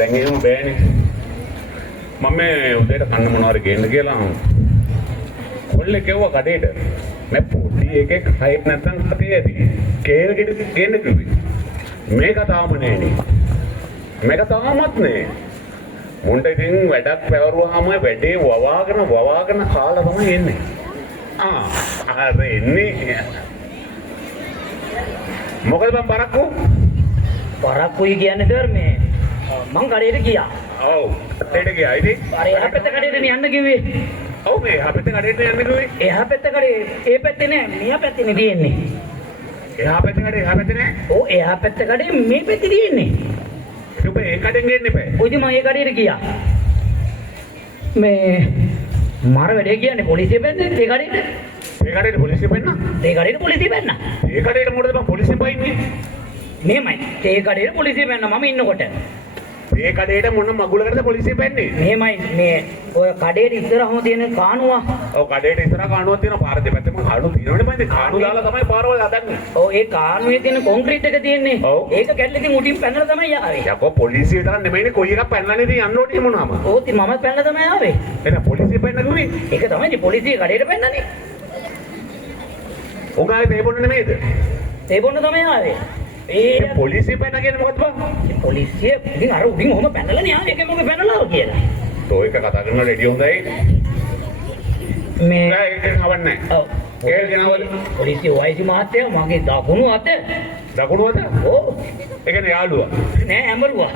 දැන් එහෙම බෑනේ. මම මේ උදේට කන්න මොනවාරි ගේන්න කියලා කොල්ලේ කෙව්වා කඩේට. මම පොඩි එකෙක් හයිප් නැත්තම් කතේ ඇති. කේල් ගෙඩි ගේන්න කිව්වේ. මේක තාම නෑනේ. මේක තාමත් නෑ. මුන්ට ඉතින් වැඩක් පැවරුවාම වැඩේ වවාගෙන කාලා තමයි එන්නේ. අර එන්නේ. මොකද මම පරක්කුයි කියන්නේ ධර්මයේ මං කඩේට ගියා. ඔව් කඩේට ගියා ඉතින්. අර එහා පැත්ත කඩේට යන්න කිව්වේ. ඔව් මේ එහා පැත්ත කඩේට යන්න කිව්වේ. එහා පැත්ත කඩේ ඒ පැත්තේ නෑ මෙහා පැත්තේ තියෙන්නේ. එහා පැත්ත කඩේ එහා පැත්තේ නෑ. ඔව් එහා පැත්ත කඩේ මේ පැත්තේ තියෙන්නේ. ඔබ ඒ කඩෙන් ගෙන්න එපා. ඔයිද මම ඒ කඩේට ගියා. මේ මාර වැඩේ කියන්නේ පොලිසිය පැත්තේ ඒ කඩේට. ඒ කඩේට පොලිසිය පැන්න. ඒ කඩේට පොලිසිය පැන්න. ඒ කඩේට මොකටද මම පොලිසිය පයින්නේ? මෙහෙමයි. ඒ කඩේට පොලිසිය පැන්න මම ඉන්නකොට. ඒ කඩේට මොන මගුලකටද පොලිසිය පැන්නේ? මෙහෙමයි මේ ඔය කඩේට ඉස්සරහම තියෙන කානුව. ඔව් කඩේට ඉස්සරහ කානුවක් තියෙනවා පාර දෙපැත්තෙම කානුව තියෙනවනේ මම කානුව දාලා තමයි පාරවල් හදන්නේ. ඔව් ඒ කානුවේ තියෙන කොන්ක්‍රීට් එක තියෙන්නේ. ඒක කැඩලා ඉතින් උඩින් පැනලා තමයි ආවේ. යකෝ පොලිසිය තරම් නෙමෙයිනේ කොයි එකක් පැනලානේ ඉතින් යන්න ඕනේ මොනවාම. ඔව් ඉතින් මම පැනලා තමයි ආවේ. එහෙනම් පොලිසිය පැන්න කිව්වේ? ඒක තමයි ඉතින් පොලිසිය කඩේට පැන්නනේ. උගාවේ තේබොන්න නෙමෙයිද? ඒ බොන්න තමයි ආවේ. ඒ පොලිසිය පැන කියන්නේ මොකද්ද බං? පොලිසිය ඉතින් අර උඩින් ඔහම පැනලානේ ආවේ. ඒකෙන් මොකද පැනලා කියලා. තෝ එක කතා කරන රෙඩි හොඳයි. මේ ඒකෙන් හවන්නේ නැහැ. ඔව්. ඒක ගෙනවල පොලිසිය වයිසි මහත්තයා මගේ දකුණු අත. දකුණු අත? ඔව්. ඒ කියන්නේ යාළුවා. නෑ ඇඹරුවා.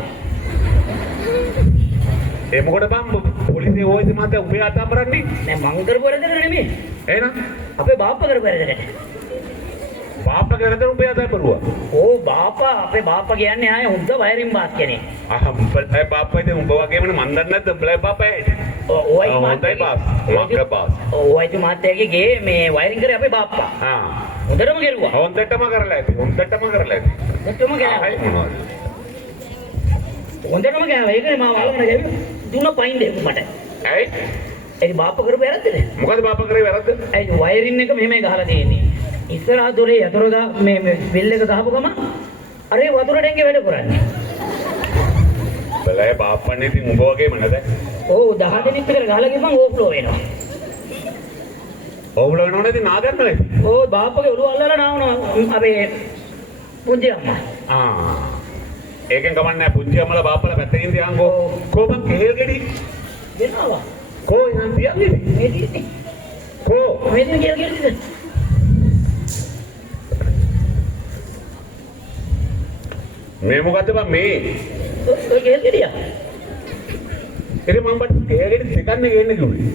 ඒ මොකටද බං පොලිසිය වයිසි මහත්තයා උඹේ අත අපරන්නේ? නෑ මං කරපු වැඩද නෙමෙයි. එහෙනම් අපේ බාප්පා කරපු වැඩද. බාප්පා කරද උඹේ අත අපරුවා? ඕ බාප්පා අපේ බාප්පා කියන්නේ ආයේ හොඳ වයරින් බාස් කෙනෙක්. උඹේ බාප්පා ඉතින් උඹ වගේම මන් දන්නේ නැද්ද උඹේ බාප්පා ඇයි? ඔයයි හොඳයි බාස්. මක්ක බාස්. ඔයයි මාත්‍යාගේ ගේ මේ වයරින් කරේ අපේ බාප්පා. හොඳටම ගෙරුවා. හොඳටම කරලා ඇති. හොඳටම කරලා ඇති. හොඳටම ගෑවා. හොඳටම ගෑවා. ඒකනේ මම වලගෙන ගෑවි. දුන්න පයින් දෙන්න මට. ඇයි? ඒ බාප්පා කරපු වැරද්දද? මොකද බාප්පා කරේ වැරද්ද? ඇයි වයරින් එක මෙහෙමයි ගහලා තියෙන්නේ. ඉස්සරහ දොරේ යතර ගා මේ බිල් එක ගහපු ගම අර ඒ වතුර ටැංකිය වැඩ කරන්නේ. බලය බාප්පන්නේ ඉතින් උඹ වගේම නේද? ඔව් 10 දෙනෙක් විතර ගහලා ගිහම ඕෆ්ලෝ වෙනවා. ඕෆ්ලෝ වෙනවනේ ඉතින් නාගන්නනේ. ඔව් බාප්පගේ ඔළුව අල්ලලා නාවනවා අපේ පුංචි අම්මා. ඒකෙන් කමන්නේ පුංචි අම්මලා බාප්පලා පැත්තකින් තියන්කෝ. කොහොමද කෙහෙල් ගෙඩි? දෙනවා. කෝ එහෙනම් තියන්නේ? මේ තියෙන්නේ. කෝ මේ තියෙන කෙහෙල් ගෙඩිද? මේ මොකද්ද බං මේ? ඔය කෙහෙල් ගෙඩිය. ඉතින් මම බත් කෙහෙල් ගෙඩි දෙකක් නේ ගේන්න කිව්වේ.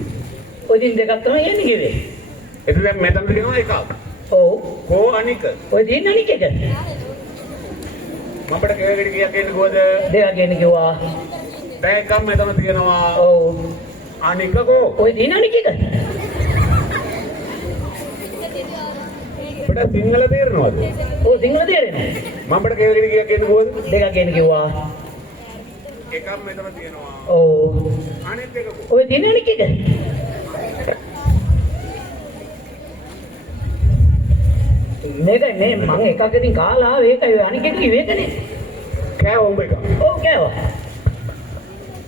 ඔය දින් දෙකක් තමයි එන්නේ කිව්වේ. ඉතින් දැන් මෙතන තියෙනවා එකක්. ඔව්. කෝ අනික. ඔය දින් අනික එක. මම බට කෙහෙල් ගෙඩි කීයක් ගේන්න කිව්වද? දෙකක් ගෙන්න කිව්වා. දැන් එකක් මෙතන තියෙනවා. ඔව්. අනික කෝ? ඔය දින් අනික එක. බට සිංහල තේරෙනවද? ඔව් සිංහල තේරෙන්නේ. මම බට කෙහෙල් ගෙඩි කීයක් ගේන්න කිව්වද? දෙකක් ගෙන්න කිව්වා. එකක් මෙතන තියෙනවා. ඔව්. අනිත් එක කෝ? ඔය දින අනික එක. මේකයි මේ මම එකක් ඉතින් කාලා ඒකයි ඔය අනික එක ඉවේකනේ. කෑව උඹ එක. ඔව් කෑවා.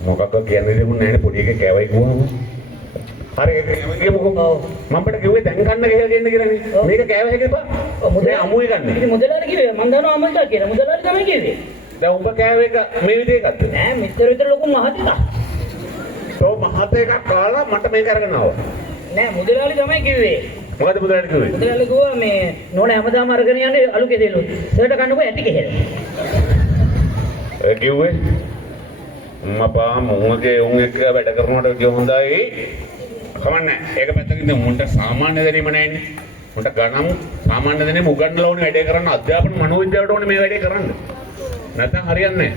මොකක්ද කියන්නේ දෙමුන් නැහැනේ පොඩි එකේ කෑවයි කිව්වම. හරි ඒක මොකෝ? මම බට කිව්වේ දැන් කන්න කෙහෙල් ගේන්න කියලානේ. මේක කෑව හැකේපා. මුදේ අමුයි ගන්න. ඉතින් මුදලාට කිව්වේ මම දන්නවා අම්මලා කියලා. මුදලාට තමයි කිව්වේ. දැන් උඹ කෑව එක මේ විදිහේ එකක්ද? නෑ මිස්තර විතර ලොකු මහත්තයෙක්. තෝ මහත එකක් කාලා මට මේක අරගෙන ආවා. නෑ මුදලාලි තමයි කිව්වේ. මොකද මුදලාට කිව්වේ? මුදලාලි කිව්වා මේ නෝනේ හැමදාම අරගෙන යන්නේ අලු කෙදෙලු. සර්ට කන්නකෝ ඇටි කෙහෙල්. ඒ කිව්වේ මපා මොංගගේ උන් එක්ක වැඩ කරනකොට කිය හොඳයි. කමන්නේ. ඒක පැත්තකින් දැන් මුන්ට සාමාන්‍ය දැනීම නැහැනේ. මුන්ට ගණන් සාමාන්‍ය දැනීම උගන්වලා ඕනේ වැඩේ කරන්න අධ්‍යාපන මනෝවිද්‍යාවට ඕනේ මේ වැඩේ කරන්න. නැත්නම් හරියන්නේ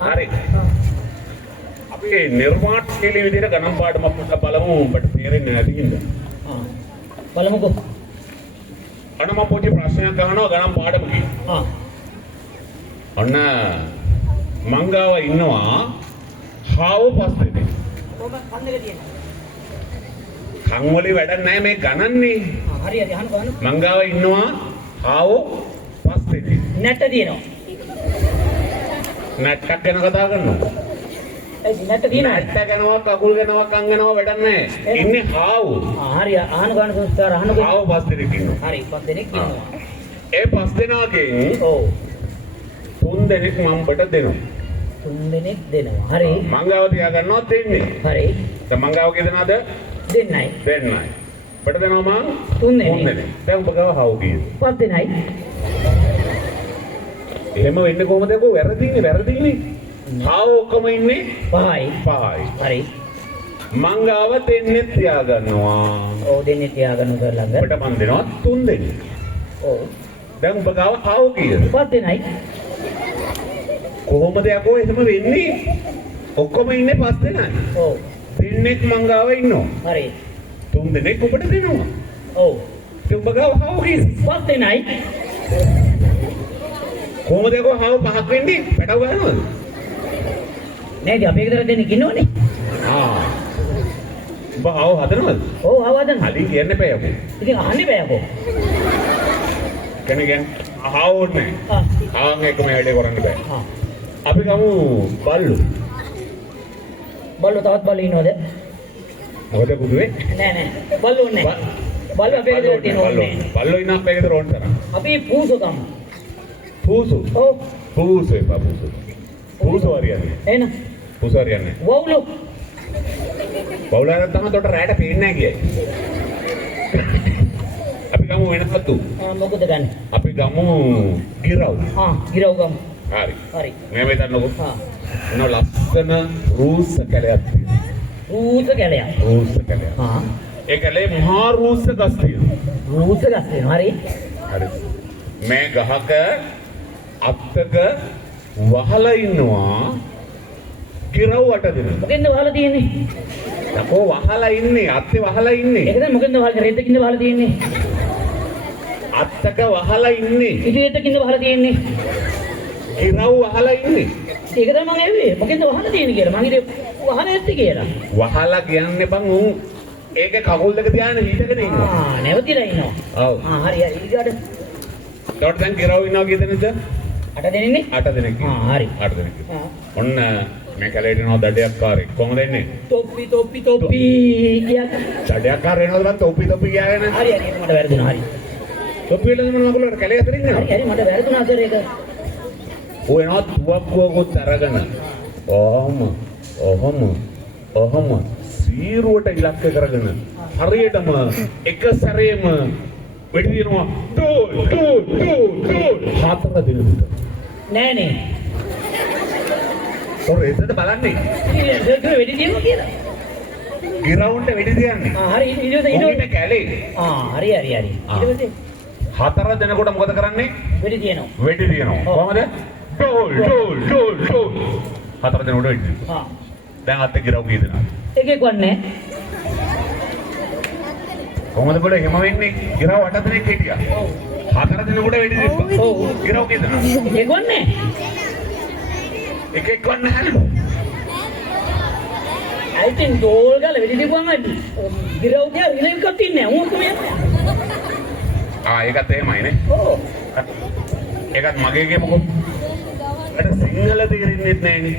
නැහැ. හරි. අපි නිර්මාණශීලී විදිහට ගණන් පාඩමක් පොඩ්ඩක් බලමු උඹට තේරෙන්නේ නැති හින්දා. බලමුකෝ. අන්න මම පොඩි ප්‍රශ්නයක් අහනවා ගණන් පාඩමකින්. ඔන්න මංගාව ඉන්නවා හාව 5 දෙනෙක්. ඔබ කන්දේ තියෙනවා. කන් වලේ වැඩක් නැහැ මේ ගණන්නේ. හරි හරි අහන්න බලන්න. මංගාව ඉන්නවා හාව 5 දෙනෙක්. නැට තියෙනවා. නැට්ටක් ගැන කතා කරනවා. ඒ නැත්ත දිනනවා. නැට්ට ගැනවත් කකුල් ගැනවත් කන් ගැනවත් වැඩක් නැහැ. ඉන්නේ හාවු. හරි ආහන ගන්න සුස්තර ආහන ගන්න. හාවු පස් දෙනෙක් ඉන්නවා. හරි පස් දෙනෙක් ඉන්නවා. ඒ පස් දෙනාගෙන් ඔව් 3 දෙනෙක් මම්බට දෙනවා. 3 දෙනෙක් දෙනවා. හරි. මංගාව තියා ගන්නවා දෙන්නේ. හරි. දැන් මංගාව කීදෙනාද? දෙන්නයි. දෙන්නයි. බට දෙනවා මං 3 දෙනෙක්. 3 දෙනෙක්. දැන් ඔබ ගාව හාවු කීයද? 5 දෙනයි. එහෙම වෙන්නේ කොහොමද? කො වැරදින්නේ. හාවු ඔක්කොම ඉන්නේ 5යි. 5යි. හරි. මංගාව දෙන්නේ තියා ගන්නවා. ඔව් දෙන්නේ තියාගන්න උතර ළඟ. ඔබට මන් දෙනවා 3 දෙනෙක්. ඔව්. දැන් ඔබ ගාව හාවු කීයද? 5 දෙනයි. කොහොමද යකෝ එහෙම වෙන්නේ? ඔක්කොම ඉන්නේ 5 දෙනයි. ඔව්. දෙන්නෙක් මංගාව ඉන්නවා. හරි. 3 දෙනෙක් ඔබට දෙනවා. ඔව්. ඉතින් ඔබ ගාව හාවු කීයද? 5 දෙනයි. කොහොමද යකෝ හාවු පහක් වෙන්නේ? පැටව ගන්නවද? නේද අපේ ගෙදර දෙන්නෙක් ඉන්නවනේ. ඔබ හාවු හදනවද? ඔව් ආවදන්. කලින් කියන්න එපා යකෝ. ඉතින් අහන්නේ බෑකෝ. කෙනෙක්ගෙන් අහවෝ නැහැ. ආන් එකම වැඩේ කරන්න බෑ. ආ. අපි ගමු බල්ලු. බල්ලෝ තවත් බල්ලෝ ඉන්නවද? මොකද පුදුවේ? නෑ නෑ. බල්ලෝ නෑ. බල්ලෝ අපේ ගෙදර තියෙනවනේ. බල්ලෝ ඉන්න අපේ ගෙදර ඕන තරම්. අපි පූසෝ ගමු. පූසු. ඔව්. පූසු එපා පූසු. පූසු හරියන්නේ. එන. පූසු හරියන්නේ. වවුලෝ. බවුලාරන් තමයි උඩට රැයට පේන්නේ නැහැ කියයි. අපි ගමු වෙනසතු. මොකද ගන්න? අපි ගමු ගිරව්. ගිරව් ගමු. හරි. හරි. මේ මෙතනකො. එන ලස්සන රූස් කැලයක් තියෙනවා. රූස කැලයක්. රූස් කැලයක්. ඒ කැලේ මහා රූස් ගස් තියෙනවා. රූස ගස් තියෙනවා. හරි. හරි. මේ ගහක අත්තක වහලා ඉන්නවා ගිරව් 8 දෙනෙක්. මොකෙන්ද වහලා තියෙන්නේ? යකෝ වහලා ඉන්නේ අත්තේ වහලා ඉන්නේ. ඒකද මොකෙන්ද වහලා රෙද්දකින්ද වහලා තියෙන්නේ? අත්තක වහලා ඉන්නේ. ඉතිරෙද්දකින්ද වහලා තියෙන්නේ? ගිරව් වහලා ඉන්නේ. ඒකද මම ඇහුවේ. මොකෙන්ද වහලා තියෙන්නේ කියලා. මං ඉතින් වහලා නැත්තේ කියලා. වහලා කියන්නේ බං උන් ඒකේ කකුල් දෙක තියාගෙන හිටගෙන ඉන්නවා. නැවතිලා ඉන්නවා. ඔව්. හරි හරි. ඊගාට ඒකට දැන් ගිරව් ඉන්නවා කී දෙනෙක්ද? 8 දෙනෙන්නේ? 8 දෙනෙක්. හරි. 8 දෙනෙක්. ඔන්න මේ කැලේට එනවා දඩයක් කාරෙක්. කොහමද එන්නේ? තොප්පි කියක්. දඩයක් කාර එනවද බං තොපි කියගෙන? හරි හරි මට වැරදුනා හරි. තොපි වල මම මගුලට කැලේ අතර ඉන්නවා. හරි හරි මට වැරදුනා අතර ඒක. ඔය එනවා තුවක්කුවකුත් අරගෙන. ඔහොම සීරුවට ඉලක්ක කරගෙන හරියටම එක සැරේම වෙඩි දිනවා. ඩෝල් 4 දිනකට. නෑනේ. ඔය රේසට බලන්නේ. ඒක වෙඩි දිනවා කියලා. ගිරවුන්ට වෙඩි තියන්නේ. හරි ඊට කැලේ. හරි. ඊට පස්සේ 4 දෙනකොට මොකද කරන්නේ? වෙඩි තියනවා. වෙඩි තියනවා. කොහමද? ඩෝල් 4 දෙනකොට වෙඩි. දැන් අත ගිරව් කී දෙනාද? එකෙක් වන්නේ. කොහමද බල එහෙම වෙන්නේ? ගිරව් 8 දෙනෙක් හිටියා. 4 දෙනෙකුට වෙඩි තිබ්බා. ඔව්. ගිරව් කී දෙනාද? එකෙක් වන්නේ. එකෙක් වන්නේ නැහැ. I think දෝල් ගාලා වෙඩි තිබුවම ගිරව් කිය රිලෙන් කටින්නේ නැහැ. උන් කොහේ යන්නේ? ඒකත් එහෙමයි නේ. ඔව්. ඒකත් මගේ කියමුකෝ. අර සිංහල තේරෙන්නේ නැහැනේ.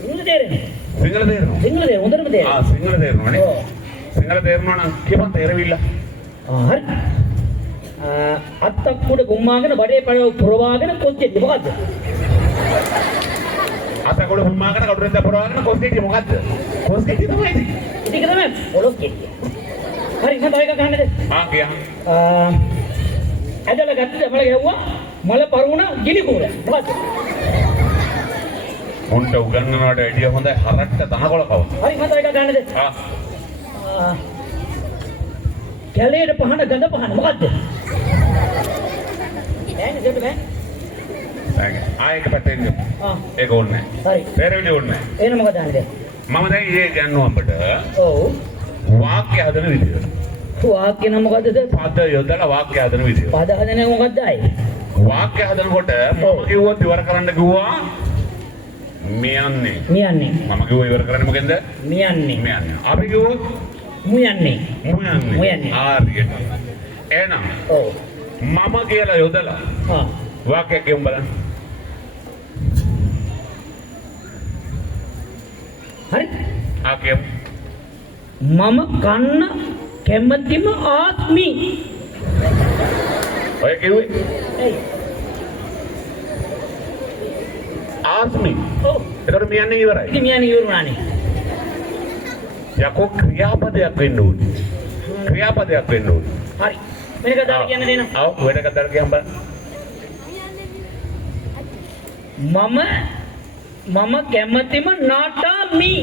සිංහල තේරෙන්නේ. සිංහල තේරෙනවා. සිංහල තේරෙන්නේ හොඳටම තේරෙනවා. සිංහල තේරෙනවානේ. ඔව්. සිංහල තේරෙනවා නම් කියපන් තේරෙවිල්ල. හරි. අත්තක් උඩ ගුම්මාගෙන බඩේ පළව පුරවාගෙන කොච්චෙටි මොකද්ද? අතකොළ හුම්මාගෙන කටුරෙන් දපරවාගෙන කොස්කෙටි මොකද්ද? කොස්කෙටි තමයි. ඉතින් ඒක තමයි පොලොස් කෙටි. හරි මම තව එකක් ගන්නද? කියන්න. ඇදලා ගත්තද මල ගැව්වා මල පරුණ ගිනි කූර. මොකද්ද? උන්ට උගන්වනවට වැඩිය හොඳයි හරක්ට තනකොළ කව. හරි මම තව එකක් ගන්නද? කැලේට පහන ගඳ පහන මොකද්ද? නෑනේ දෙන්න බෑ. ආයෙක පැටෙන්න. ඒක ඕනේ නැහැ. හරි. තේරෙන්නේ ඕනේ නැහැ. එන මොකද ගන්නද? මම දැන් ඊයේ ගන්නවා අපිට ඔව්. වාක්‍ය හදන විදිය. වාක්‍ය නම් මොකද්ද? පද යොදලා වාක්‍ය හදන විදිය. පද හදන මොකද්ද ආයි? වාක්‍ය හදනකොට මම කිව්වොත් ඉවර කරන්න කිව්වා මියන්නේ. මම කිව්වා ඉවර කරන්න මොකෙන්ද? මියන්නේ. අපි කිව්වොත් මුයන්නේ. හරියට. එහෙනම් ඔව්. මම කියලා යොදලා වාක්‍යයක් කියමු බලන්න. හරි. ආකේ මම කන්න කැමැතිම ආත්මි. ඔය කිව්වේ එයි. ආස්මි. ඔව්. ඒකට මියන්නේ ඉවරයි. ඉතින් මියන්නේ ඉවරුණානේ. යකෝ ක්‍රියාපදයක් වෙන්න ඕනේ. ක්‍රියාපදයක් වෙන්න ඕනේ. හරි. වෙන කතාවක් කියන්න දෙන්න. ආව වෙන කතාවක් කියන්න බෑ. මම කැමැතිම නාටාමි.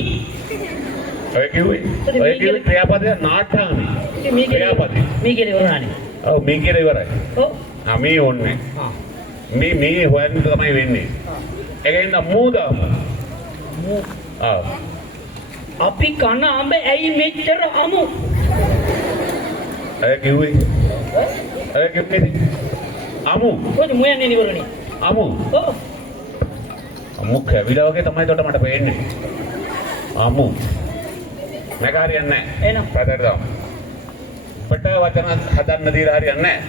ඔය කිව්වේ ක්‍රියාපදය නාට්‍යාමි. ක්‍රියාපදේ. මේ කියලා ඉවරුණානේ. ඔව් මේ කියලා ඉවරයි. ඔව්. මේ ඕනේ. ආ. මේ හොයන්න තමයි වෙන්නේ. ඒකෙන්ද මූදාම. අපි කන අඹ ඇයි මෙච්චර අමු? අය කිව්වේ අමු. කොහොමද මුයන්නේ ඉවරුනේ? අමු. ඔව්. අමු කැවිලා වගේ තමයි එතකොට මට පේන්නේ. අමු. මේක හරියන්නේ නැහැ. එහෙනම් පදයට දාමු. පට වචන හදන්න දීලා හරියන්නේ නැහැ.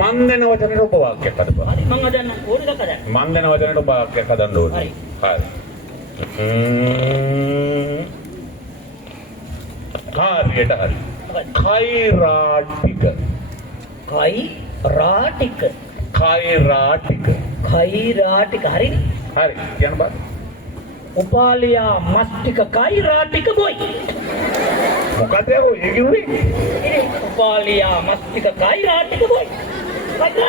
මන් දෙන වචනෙට ඔබ වාක්‍යයක් හදපුවා. හරි මං හදන්න ඕනේ එකක් හදන්න. මන් දෙන වචනෙට ඔබ වාක්‍යයක් හදන්න ඕනේ. හරි. හරි. කාර්යයට හරි. කෛරාටික. කෛරාටික. කෛරාටික. කෛරාටික හරිනේ. හරි. කියන්න බෑ. උපාලියා මස්තික කෛරාටික බොයි. මොකද ඒ කිව්වේ? උපාලියා මස්තික කෛරාටික බොයි.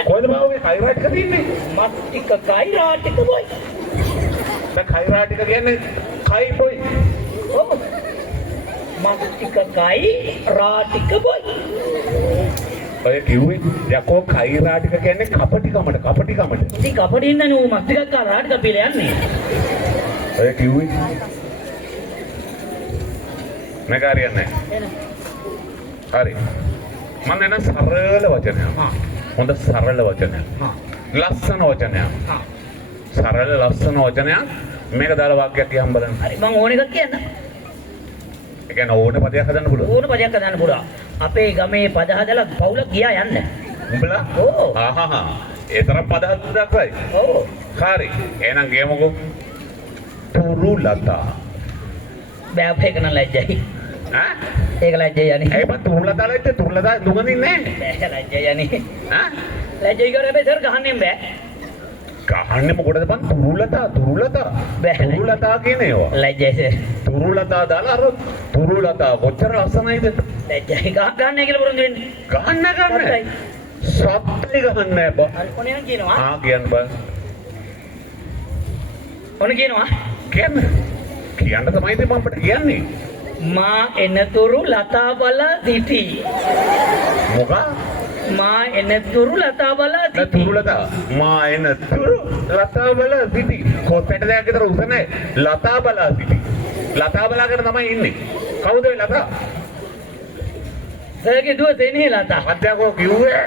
කොහෙද බාවේ කෛරාටික තින්නේ? මස්තික කෛරාටික බොයි. දැන් කෛරාටික කියන්නේ කයි පොයි. ඔව්. මස්තික කෛරාටික බොයි. ඔය කිව්වේ යකෝ කෛරාටික කියන්නේ කපටිකමට. ඉතින් කපටින් නෑ ඌ මස්තික කෛරාටික පිළ යන්නේ. ඔය කිව්වේ මේක හරියන්නේ එහෙනම් හරි මම දැන් සරල වචනයක් හා හොඳ සරල වචනයක් හා ලස්සන වචනයක් හා සරල ලස්සන වචනයක් මේක දාලා වාක්‍යයක් කියන්න බලන්න හරි මම ඕන එකක් කියන්න. ඒ කියන්නේ ඕන පදයක් හදන්න පුළුවන් ඕන පදයක් හදන්න පුළුවන්. අපේ ගමේ පද හදලා පවුලක් ගියා යන්න. උඹලා ඕ. ආහා ඒ තරම් පද හදන්නයි ඔව්. හරි එහෙනම් ගේමුකෝ තුරුලතා බෑ අපේ කන ලැජ්ජයි. ඈ ඒක ලැජ්ජයි යන්නේ. ඒ බත් තුරුලතාලා ඉත තුරුලතා දුගඳින්නේ බෑ ලැජ්ජයි යන්නේ. ඈ ලැජ්ජයි කරේ බෑ සර් ගහන්නේ බෑ. ගහන්නේ මොකටද බං තුරුලතා බෑ. තුරුලතා කියන ඒවා ලැජ්ජයි සර්. තුරුලතා දාලා අර තුරුලතා කොච්චර ලස්සනයිද ලැජ්ජයි ගහන්නේ කියලා පුරුදු වෙන්නේ. ගන්න සත්‍ය ගහන්නේ බා හරි කොහොමද කියනවා? කියන්න බෑ ඔන්න කියනවා. කියන්න තමයි ඉතින් මම අපිට කියන්නේ මා එනතුරු ලතා බලා සිටි. මොකක් මා එනතුරු ලතා බලා සිටි. තුරුලතා මා එන ලතා බලා සිටි කොටට දෙයක් විතර උස නැහැ ලතා බලා සිටි ලතා බලාගෙන තමයි ඉන්නේ කවුද ඒ ලතා සර්ගේ දුව දෙන්නේ ලතා. අධ්‍යාපකව කිව්වේ